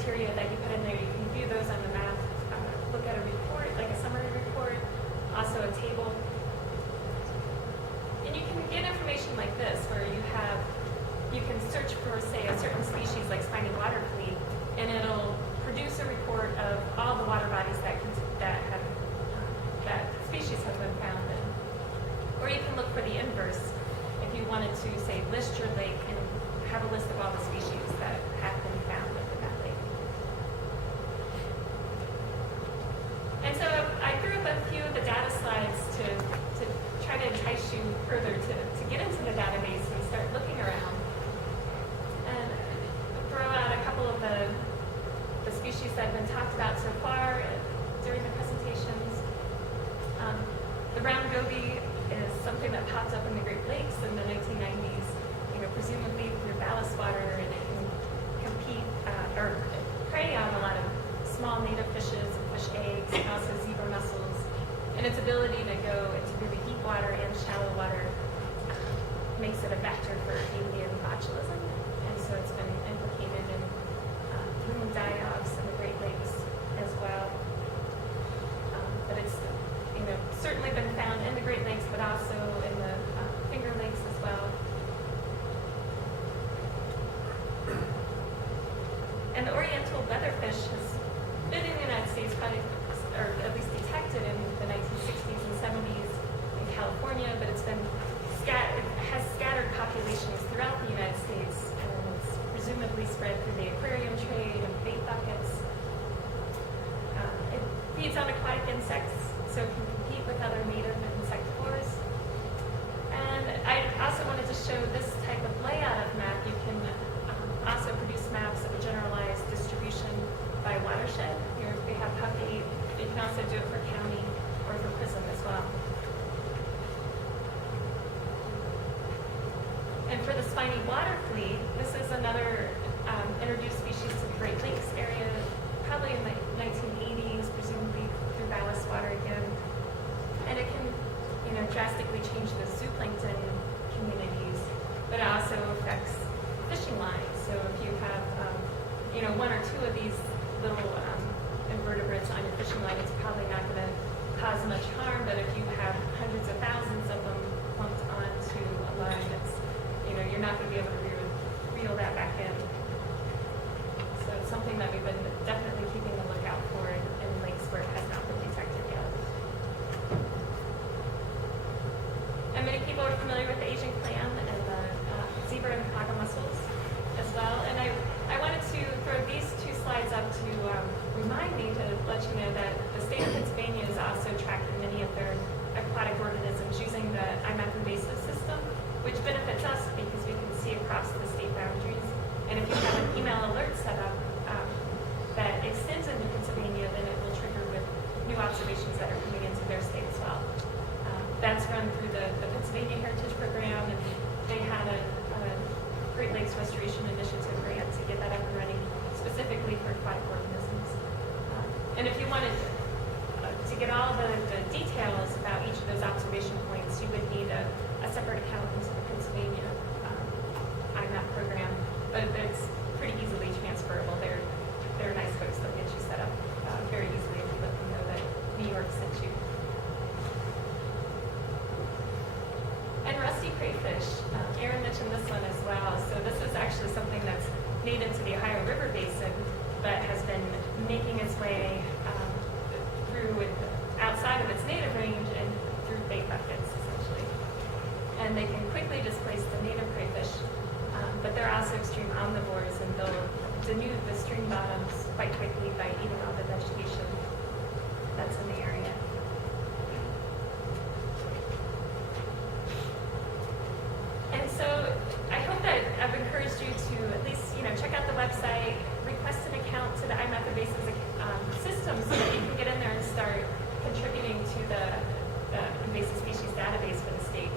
criteria that you put in there, you can view those on the map, look at a report, like a summary report, also a table. And you can get information like this, where you can search for, say, a certain species like Spiny Waterflea, and it'll produce a report of all the water bodies that species have been found in. Or you can look for the inverse, if you wanted to, say, list your lake and have a list of all the species that have been found within that lake. And so I threw up a few of the data slides to try to entice you further to get into the database and start looking around. And throw out a couple of the species that have been talked about so far during the presentations. The brown goby is something that popped up in the Great Lakes in the 1990s, presumably through ballast water, and it can compete or prey on a lot of small native fishes and fish eggs, and also zebra mussels. And its ability to go into really deep water and shallow water makes it a vector for avian botulism. And so it's been implicated in bloom die-offs in the Great Lakes as well. But it's certainly been found in the Great Lakes, but also in the Finger Lakes as well. And the Oriental Weatherfish has been in the United States, probably, or at least detected in the 1960s and 70s in California, but it has scattered populations throughout the United States, and it's presumably spread through the aquarium trade and bait buckets. It feeds on aquatic insects, so it can compete with other native insectivores. And I also wanted to show this type of layout of map. You can also produce maps of a generalized distribution by watershed. Here we have PUC 8. You can also do it for county or for PRISM as well. And for the Spiny Waterflea, this is another introduced species to the Great Lakes area, probably in the 1980s, presumably through ballast water again. And it can, drastically change the zooplankton communities, but it also affects fishing lines. So if you have, one or two of these little invertebrates on your fishing line, it's probably not going to cause much harm. But if you have hundreds of thousands of them clumped onto a line, you're not going to be able to reel that back in. So it's something that we've been definitely keeping a lookout for in lakes where it has not been detected yet. And many people are familiar with the Asian clam and the zebra and quagga mussels as well. And I wanted to throw these two slides up to remind me to let you know that the state of Pennsylvania is also tracking many of their aquatic organisms using the iMapInvasives system, which benefits us because we can see across the state boundaries. And if you have an email alert set up that extends into Pennsylvania, then it will trigger with new observations that are coming into their state as well. That's run through the Pennsylvania Heritage Program, and they had a Great Lakes Restoration Initiative grant to get that up and running specifically for aquatic organisms. And if you wanted to get all the details about each of those observation points, you would need a separate account into the Pennsylvania IMAP program, but it's pretty easily transferable. They're nice folks. They'll get you set up very easily if you let them know that New York sent you. And rusty crayfish. Aaron mentioned this one as well. So this is actually something that's native to the Ohio River Basin, but has been making its way through outside of its native range and through bait buckets, essentially. And they can quickly displace the native crayfish, but they're also extreme omnivores, and they'll denude the stream bottoms quite quickly by eating all the vegetation that's in the area. And so I hope that I've encouraged you to at least, check out the website, request an account to the iMapInvasives system so that you can get in there and start contributing to the invasive species database for the state.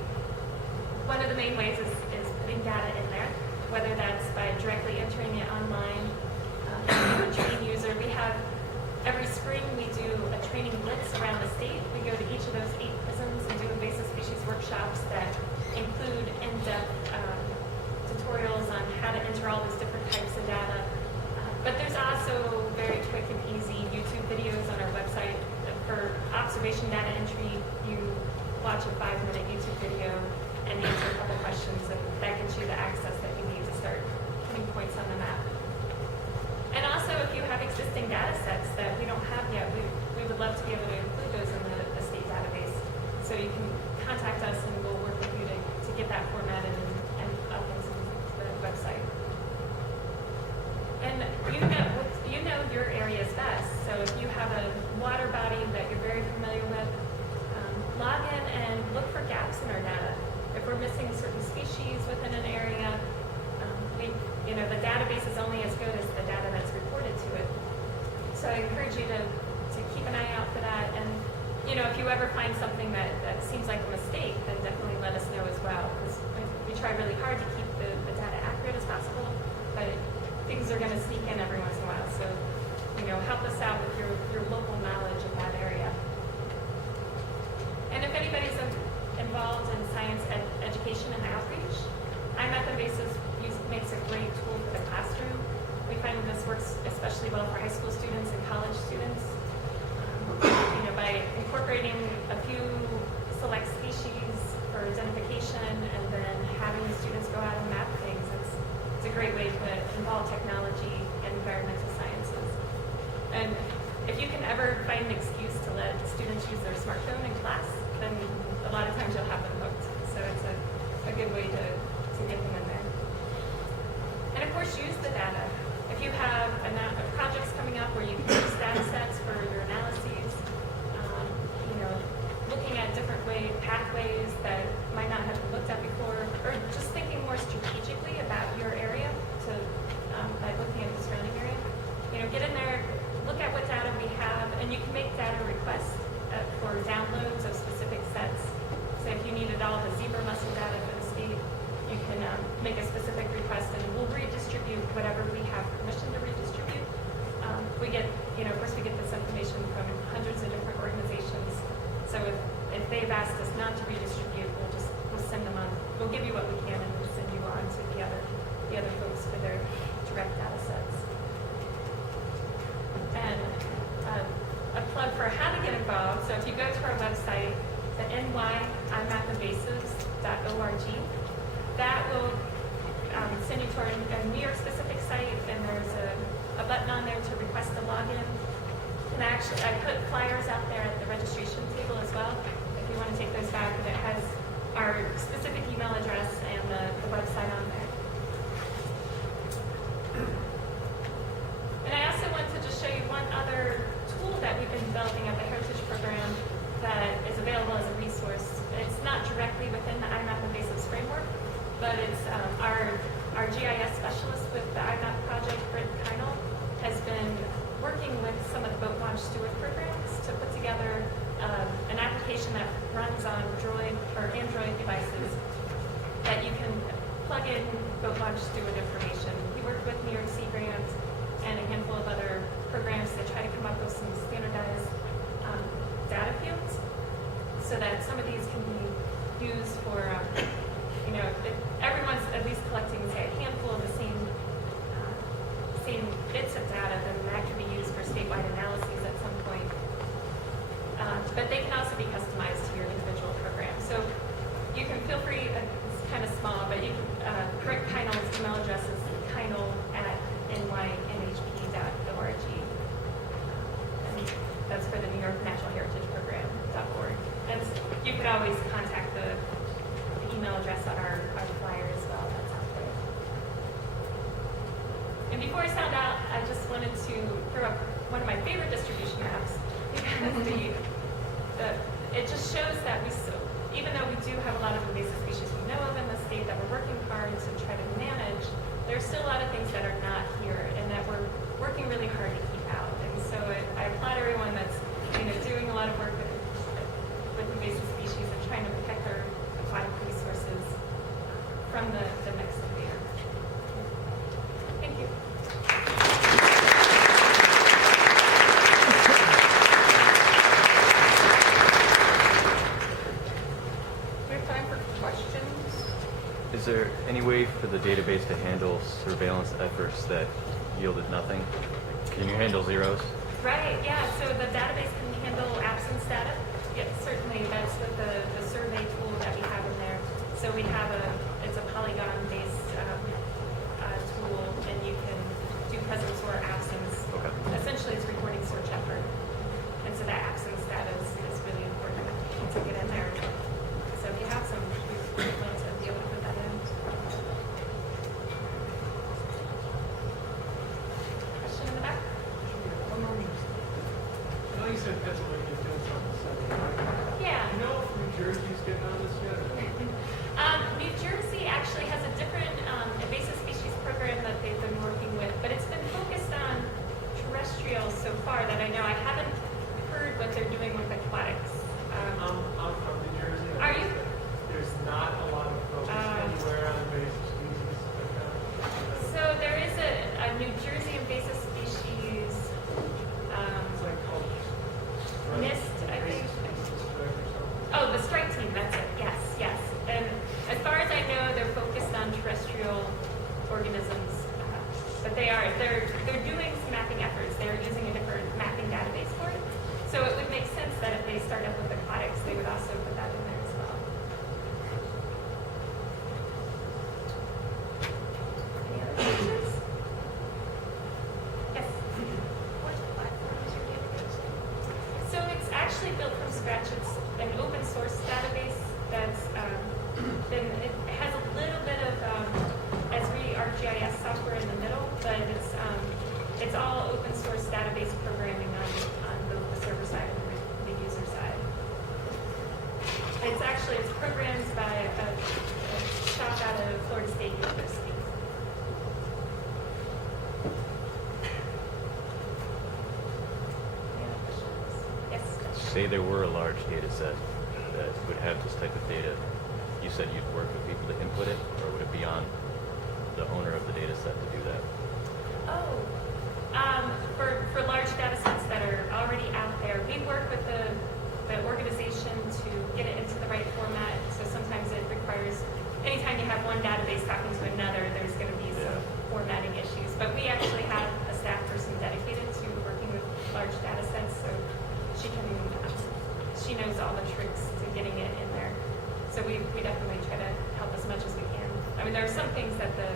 One of the main ways is putting data in there, whether that's by directly entering it online. If you're a trained user, we have, every spring we do a training blitz around the state. We go to each of those 8 prisons and do invasive species workshops that include in-depth tutorials on how to enter all those different types of data. But there's also also very quick and easy YouTube videos on our website. For observation data entry, you watch a 5-minute YouTube video and answer a couple questions, and that gives you the access that you need to start putting points on the map. And also, if you have existing data sets that we don't have yet, we would love to be able to include those in the state database. So you can contact us and we'll work with you to get that formatted and up into the website. And you know your areas best. So if you have a water body that you're very familiar with, log in and look for gaps in our data. If we're missing certain species within an area, the database is only as good as the data that's reported to it. So I encourage you to keep an eye out for that. And if you ever find something that seems like a mistake, then definitely let us know as well. Because we try really hard to keep the data accurate as possible, but things are going to sneak in every once in a while. So, help us out with your local knowledge of that area. And if anybody's involved in science education and outreach, iMapInvasives makes a great tool for the classroom. We find this works especially well for high school students and college students. By incorporating a few select species for identification and then having the students go out and map things, it's a great way to involve technology and environmental sciences. And if you can ever find an excuse to let students use their smartphone in class, then a lot of times you'll have them hooked. So it's a good way to get them in there. And of course, use the data. If you have projects coming up where you can use data sets for your analyses, looking at different pathways that might not have been looked at before, or just thinking more strategically about your area by looking at the surrounding area. Get in there, look at what data we have, and you can make data requests for downloads of specific sets. So if you needed all the zebra mussel data for the state, you can make a specific request, and we'll redistribute whatever we have permission to redistribute. We get, of course, we get this information from hundreds of different organizations. So if they've asked us not to redistribute, we'll send them on. We'll give you what we can, and we'll send you on to the other folks for their direct data sets. And a plug for how to get involved. So if you go to our website, the NYS.org, that will send you to our New York specific site, and there's a button on there to request a login. And actually, I put flyers out there at the registration table as well, if you want to take those back, and it has our specific email address and the website on there. And I also want to just show you one other tool that we've been developing at the Heritage Program that is available as a resource. It's not directly within the iMapInvasives framework, but it's our GIS specialist with the iMap project, Brent Keinel, has been working with some of the boat launch steward programs to put together an application that runs on Android devices that you can plug in boat launch steward information. We worked with New York Sea Grant and a handful of other programs to try to come up with some standardized data fields so that some of these can be used for, if everyone's at least collecting, say, a handful of the same bits of data, then that can be used for statewide analyses at some point. But they can also be customized to your individual program. So you can feel free, it's kind of small, but you can, Rick Keinel's email address is keinel@nynhp.org. And that's for the New York Natural Heritage Program.org. And you could always contact the email address on our flyer as well. That's out there. And before I sound out, I just wanted to throw up one of my favorite distribution maps, because it just shows that even though we do have a lot of invasive species we know of in the state that we're working hard to try to manage, there's still a lot of things that are not here and that we're working really hard to keep out. And so I applaud everyone that's doing a lot of work with invasive species and trying to protect our aquatic resources from the next invader. Thank you. We have time for questions. Is there any way for the database to handle surveillance efforts that yielded nothing? Can Can you handle zeros? Right, yeah, so the database can handle absence data. Yes, certainly, that's with the survey tool that we have in there. So we have it's a Polygon-based tool, and you can do presence or absence. Okay. Essentially, it's recording search effort. And so that absence data is really important to get in there. So if you have some, we plan to be able to put that in. Question in the back? I know you said Pennsylvania doing something Sunday, right? Yeah. Do you know if New Jersey's getting on this yet? New Jersey actually has a different invasive species program that they've been working with, but it's been focused on terrestrial so far that I know. I haven't heard what they're doing with aquatics. I'm from New Jersey. Are you? There's not a lot of focus anywhere on invasive species like that. So there is a New Jersey invasive species It's like called NIST, I think. Invasive species Direct or something. Oh, the strike team, that's it. Yes, yes. And as far as I know, they're focused on terrestrial organisms, but they're doing some mapping efforts. They're using a different mapping database for it. So it would make sense that if they start up with aquatics, they would also put that in there as well. Any other questions? Yes. What platform is your database? So it's actually built from scratch. It's an open source database that's it has a little bit of Esri ArcGIS software in the middle, but it's all open source database programming on both the server side and the user side. It's programmed by a shop out of Florida State University. Any other questions? Yes. Say there were a large data set that would have this type of data. You said you'd work with people to input it, or would it be on the owner of the data set to do that? Oh, for large data sets that are already out there, we work with the organization to get it into the right format. So sometimes it requires, anytime you have one database talking to another, there's going to be some formatting issues. But we actually have a staff person dedicated to working with large data sets, so she knows all the tricks to getting it in there. So we definitely try to help as much as we can. I mean, there are some things that the